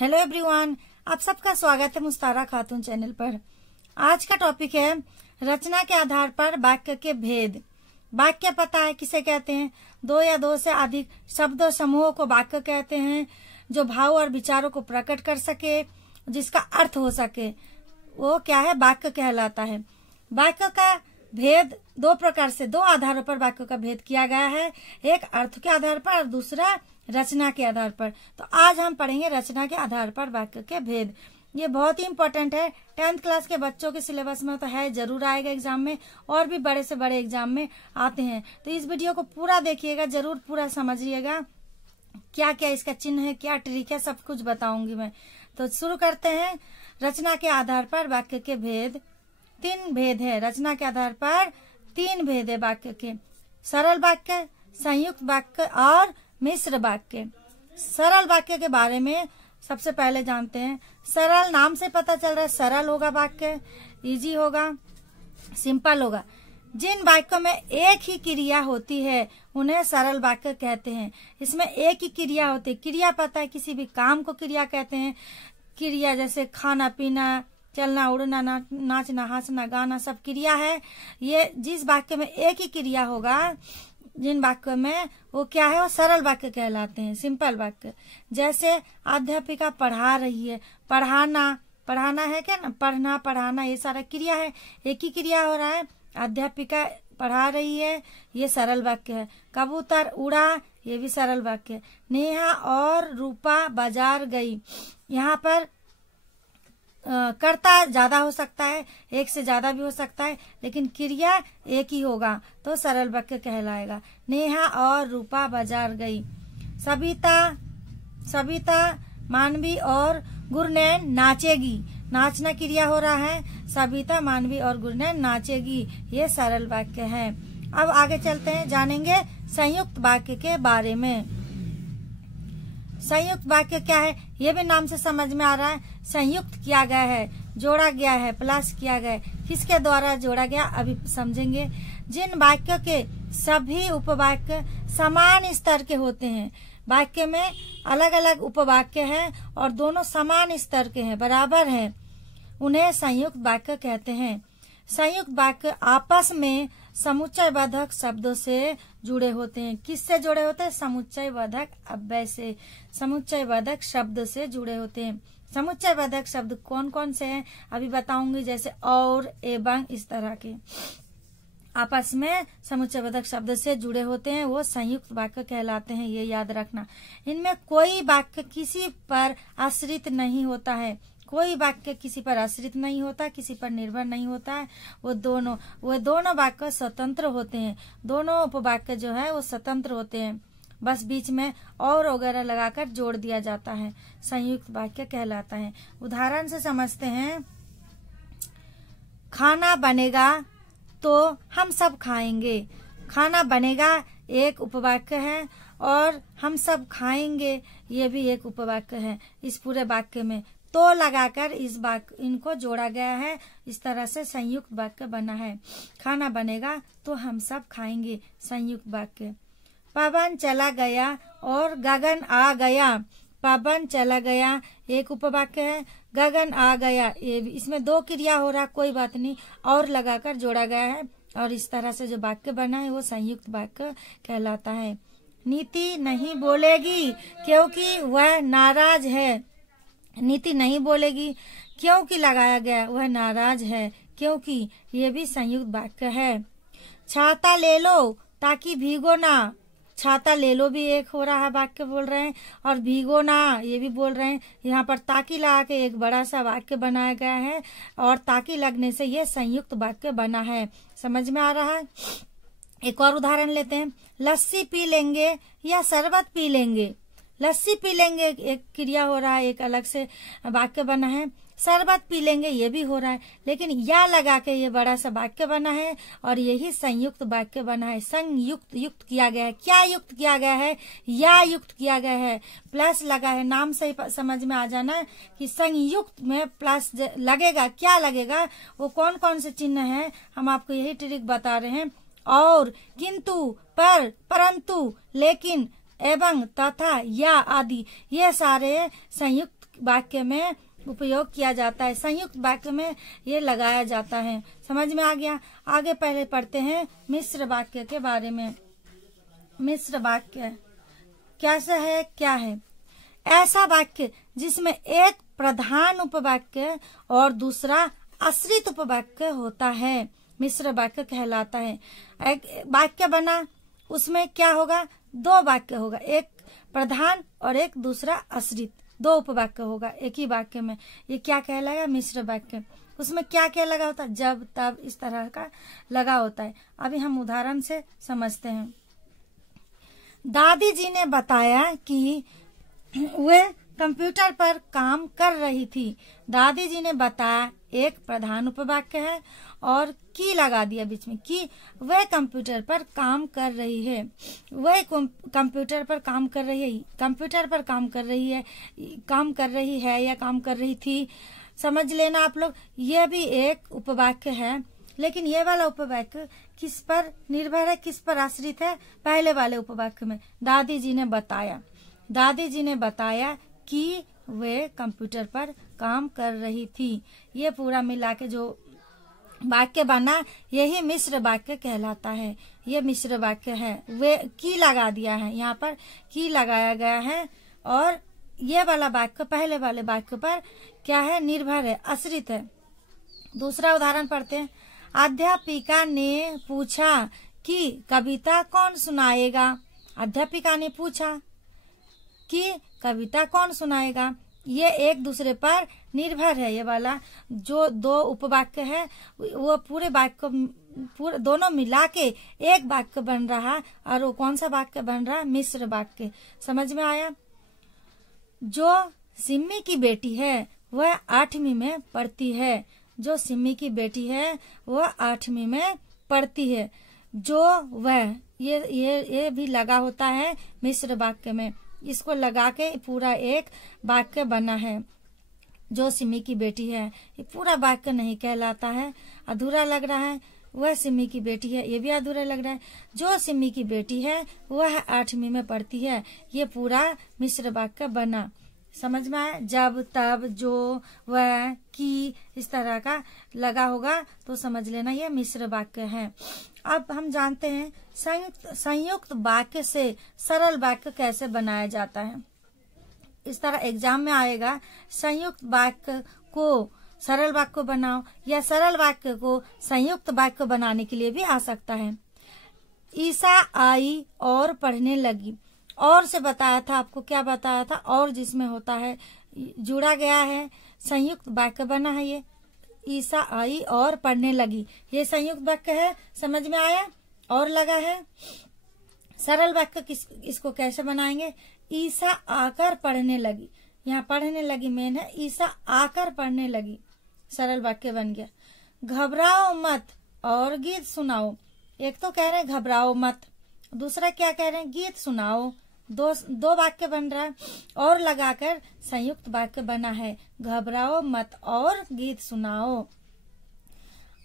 Hello everyone, आप सबका स्वागत है मुस्तारा खातून चैनल पर। आज का टॉपिक है रचना के आधार पर वाक्य के भेद। वाक्य पता है किसे कहते हैं? दो या दो से अधिक शब्दों समूहों को वाक्य कहते हैं, जो भाव और विचारों को प्रकट कर सके, जिसका अर्थ हो सके, वो क्या है? वाक्य कहलाता है। वाक्य का भेद दो प्रकार से, दो आधारों पर वाक्य का भेद किया गया है। एक अर्थ के आधार पर और दूसरा रचना के आधार पर। तो आज हम पढ़ेंगे रचना के आधार पर वाक्य के भेद। ये बहुत ही इंपॉर्टेंट है। 10th क्लास के बच्चों के सिलेबस में तो है, जरूर आएगा एग्जाम में, और भी बड़े से बड़े एग्जाम में आते हैं। तो इस वीडियो को पूरा देखिएगा, जरूर पूरा समझिएगा। क्या क्या इसका चिन्ह है, क्या ट्रिक है, सब कुछ बताऊंगी मैं। तो शुरू करते हैं। रचना के आधार पर वाक्य के भेद। 3 भेद है। रचना के आधार पर 3 भेद है वाक्य के: सरल वाक्य, संयुक्त वाक्य और मिश्र वाक्य। सरल वाक्य के बारे में सबसे पहले जानते हैं। सरल नाम से पता चल रहा है, सरल होगा वाक्य, इजी होगा, सिंपल होगा। जिन वाक्यों में एक ही क्रिया होती है उन्हें सरल वाक्य कहते हैं। इसमें एक ही क्रिया होती है। क्रिया पता है, किसी भी काम को क्रिया कहते हैं। क्रिया जैसे खाना पीना, चलना उड़ना, नाचना हंसना गाना, सब क्रिया है। ये जिस वाक्य में एक ही क्रिया होगा, जिन वाक्यों में, वो क्या है? वो सरल वाक्य कहलाते हैं, सिंपल वाक्य। जैसे अध्यापिका पढ़ा रही है, पढ़ाना है क्या ना, पढ़ना पढ़ाना, ये सारा क्रिया है, एक ही क्रिया हो रहा है। अध्यापिका पढ़ा रही है, ये सरल वाक्य है। कबूतर उड़ा, ये भी सरल वाक्य है। नेहा और रूपा बाजार गई, यहाँ पर कर्ता ज्यादा हो सकता है, एक से ज्यादा भी हो सकता है, लेकिन क्रिया एक ही होगा तो सरल वाक्य कहलाएगा। नेहा और रूपा बाजार गई। सविता मानवी और गुरनैन नाचेगी, नाचना क्रिया हो रहा है। सविता मानवी और गुरनैन नाचेगी, ये सरल वाक्य है। अब आगे चलते हैं, जानेंगे संयुक्त वाक्य के बारे में। संयुक्त वाक्य क्या है? ये भी नाम से समझ में आ रहा है। संयुक्त किया गया है, जोड़ा गया है, प्लस किया गया है। किसके द्वारा जोड़ा गया, अभी समझेंगे। जिन वाक्यों के सभी उपवाक्य समान स्तर के होते हैं, वाक्य में अलग अलग उपवाक्य हैं और दोनों समान स्तर के हैं, बराबर हैं, उन्हें संयुक्त वाक्य कहते हैं। संयुक्त वाक्य आपस में समुच्चयबोधक शब्दों से जुड़े होते हैं। किससे जुड़े होते हैं? समुच्चयबोधक अव्यय से, समुच्चयबोधक शब्द से जुड़े होते हैं। समुच्चयबोधक शब्द कौन कौन से हैं अभी बताऊंगी, जैसे और, एवं, इस तरह के आपस में समुच्चयबोधक शब्द से जुड़े होते हैं, वो संयुक्त वाक्य कहलाते हैं। ये याद रखना। इनमें कोई वाक्य किसी पर आश्रित नहीं होता है, कोई वाक्य किसी पर आश्रित नहीं होता, किसी पर निर्भर नहीं होता है। वो दोनों वाक्य स्वतंत्र होते हैं। दोनों उपवाक्य जो है वो स्वतंत्र होते हैं, बस बीच में और वगैरह लगाकर जोड़ दिया जाता है, संयुक्त वाक्य कहलाता है। उदाहरण से समझते हैं। खाना बनेगा तो हम सब खाएंगे। खाना बनेगा एक उपवाक्य है और हम सब खाएंगे, ये भी एक उपवाक्य है। इस पूरे वाक्य में तो लगाकर इनको जोड़ा गया है, इस तरह से संयुक्त वाक्य बना है। खाना बनेगा तो हम सब खाएंगे, संयुक्त वाक्य। पवन चला गया और गगन आ गया। पवन चला गया एक उपवाक्य है, गगन आ गया, ये इसमें 2 क्रिया हो रहा, कोई बात नहीं, और लगाकर जोड़ा गया है, और इस तरह से जो वाक्य बना है वो संयुक्त वाक्य कहलाता है। नीति नहीं बोलेगी क्योंकि वह नाराज है। नीति नहीं बोलेगी, क्योंकि लगाया गया, वह नाराज है, क्योंकि, ये भी संयुक्त वाक्य है। छाता ले लो ताकि भीगो ना, छाता ले लो भी एक हो रहा है, वाक्य बोल रहे हैं, और भीगो ना ये भी बोल रहे हैं। यहाँ पर ताकि लगा के एक बड़ा सा वाक्य बनाया गया है, और ताकि लगने से ये संयुक्त वाक्य बना है। समझ में आ रहा है? एक और उदाहरण लेते हैं। लस्सी पी लेंगे या शरबत पी लेंगे। लस्सी पी लेंगे एक क्रिया हो रहा है, एक अलग से वाक्य बना है। शरबत पी लेंगे ये भी हो रहा है, लेकिन या लगा के ये बड़ा सा वाक्य बना है, और यही संयुक्त वाक्य बना है। संयुक्त युक्त किया गया है। क्या युक्त किया गया है? या युक्त किया गया है, प्लस लगा है। नाम से ही समझ में आ जाना है कि संयुक्त में प्लस लगेगा। क्या लगेगा? वो कौन कौन से चिन्ह है, हम आपको यही ट्रिक बता रहे हैं। और, किंतु, पर, परंतु, लेकिन, एवं, तथा, या आदि, ये सारे संयुक्त वाक्य में उपयोग किया जाता है, संयुक्त वाक्य में ये लगाया जाता है। समझ में आ गया। आगे पहले पढ़ते हैं मिश्र वाक्य के बारे में। मिश्र वाक्य कैसा है, क्या है? ऐसा वाक्य जिसमें एक प्रधान उपवाक्य और दूसरा आश्रित उपवाक्य होता है मिश्र वाक्य कहलाता है। एक वाक्य बना, उसमें क्या होगा? दो वाक्य होगा, एक प्रधान और एक दूसरा आश्रित, दो उपवाक्य होगा एक ही वाक्य में। ये क्या कहलाएगा? मिश्र वाक्य। उसमें क्या क्या लगा होता है? जब, तब, इस तरह का लगा होता है। अभी हम उदाहरण से समझते हैं। दादी जी ने बताया कि वे कंप्यूटर पर काम कर रही थी। दादी जी ने बताया एक प्रधान उपवाक्य है और की लगा दिया बीच में, कि वह कंप्यूटर पर काम कर रही है। वह कंप्यूटर पर काम कर रही है, कंप्यूटर पर काम कर रही है, काम कर रही है या काम कर रही थी, समझ लेना आप लोग। यह भी एक उपवाक्य है, लेकिन ये वाला उपवाक्य किस पर निर्भर है, किस पर आश्रित है? पहले वाले उपवाक्य में दादी जी ने बताया। दादी जी ने बताया कि वे कंप्यूटर पर काम कर रही थी। ये पूरा मिला के जो वाक्य बना, यही मिश्र वाक्य कहलाता है। ये मिश्र वाक्य है। वे की लगा दिया है, यहाँ पर की लगाया गया है, और ये वाला वाक्य पहले वाले वाक्य पर क्या है? निर्भर है, आश्रित है। दूसरा उदाहरण पढ़ते हैं। अध्यापिका ने पूछा कि कविता कौन सुनाएगा? अध्यापिका ने पूछा कि कविता कौन सुनाएगा। ये एक दूसरे पर निर्भर है। ये वाला जो दो उपवाक्य है वो पूरे वाक्य पूरे दोनों मिला के एक वाक्य बन रहा, और वो कौन सा वाक्य बन रहा? मिश्र वाक्य। समझ में आया? जो सिम्मी की बेटी है वह 8वीं में पढ़ती है। जो सिम्मी की बेटी है वह 8वीं में पढ़ती है। जो वह ये भी लगा होता है मिश्र वाक्य में। इसको लगा के पूरा एक वाक्य बना है। जो सिम्मी की बेटी है, ये पूरा वाक्य नहीं कहलाता है, अधूरा लग रहा है। वह सिम्मी की बेटी है, ये भी अधूरा लग रहा है। जो सिम्मी की बेटी है वह 8वीं में पढ़ती है, ये पूरा मिश्र वाक्य बना। समझ में आया? जब, तब, जो, वह, की, इस तरह का लगा होगा तो समझ लेना ये मिश्र वाक्य है। अब हम जानते हैं संयुक्त वाक्य से सरल वाक्य कैसे बनाया जाता है। इस तरह एग्जाम में आएगा, संयुक्त वाक्य को सरल वाक्य बनाओ, या सरल वाक्य को संयुक्त वाक्य बनाने के लिए भी आ सकता है। ईसा आई और पढ़ने लगी। और से बताया था आपको, क्या बताया था? और जिसमें होता है जुड़ा गया है, संयुक्त वाक्य बना है। ये ईसा आई और पढ़ने लगी, ये संयुक्त वाक्य है। समझ में आया? और लगा है सरल वाक्य इसको कैसे बनाएंगे? ईसा आकर पढ़ने लगी। यहाँ पढ़ने लगी मेन है, ईसा आकर पढ़ने लगी, सरल वाक्य बन गया। घबराओ मत और गीत सुनाओ। एक तो कह रहे हैं घबराओ मत, दूसरा क्या कह रहे हैं? गीत सुनाओ। दो वाक्य बन रहा है, और लगाकर संयुक्त वाक्य बना है, घबराओ मत और गीत सुनाओ।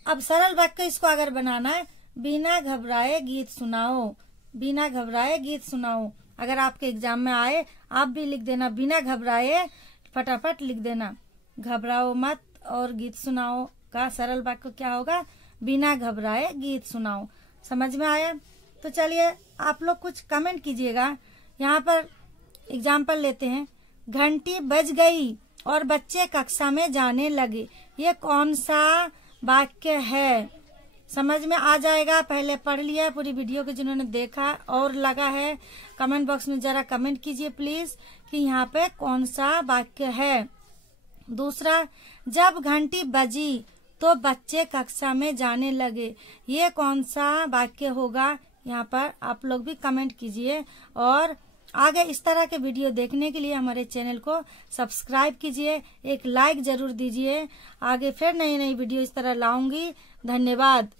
अब सरल वाक्य इसको अगर बनाना है, बिना घबराए गीत सुनाओ। बिना घबराए गीत सुनाओ। अगर आपके एग्जाम में आए, आप भी लिख देना, बिना घबराए, फटाफट लिख देना। घबराओ मत और गीत सुनाओ का सरल वाक्य क्या होगा? बिना घबराए गीत सुनाओ। समझ में आया? तो चलिए आप लोग कुछ कमेंट कीजिएगा। यहाँ पर एग्जाम्पल लेते हैं। घंटी बज गई और बच्चे कक्षा में जाने लगे, ये कौन सा वाक्य है? समझ में आ जाएगा। पहले पढ़ लिया पूरी वीडियो के जिन्होंने देखा और लगा है, कमेंट बॉक्स में जरा कमेंट कीजिए प्लीज कि यहाँ पे कौन सा वाक्य है। दूसरा, जब घंटी बजी तो बच्चे कक्षा में जाने लगे, ये कौन सा वाक्य होगा? यहाँ पर आप लोग भी कमेंट कीजिए, और आगे इस तरह के वीडियो देखने के लिए हमारे चैनल को सब्सक्राइब कीजिए, एक लाइक जरूर दीजिए। आगे फिर नई नई वीडियो इस तरह लाऊंगी। धन्यवाद।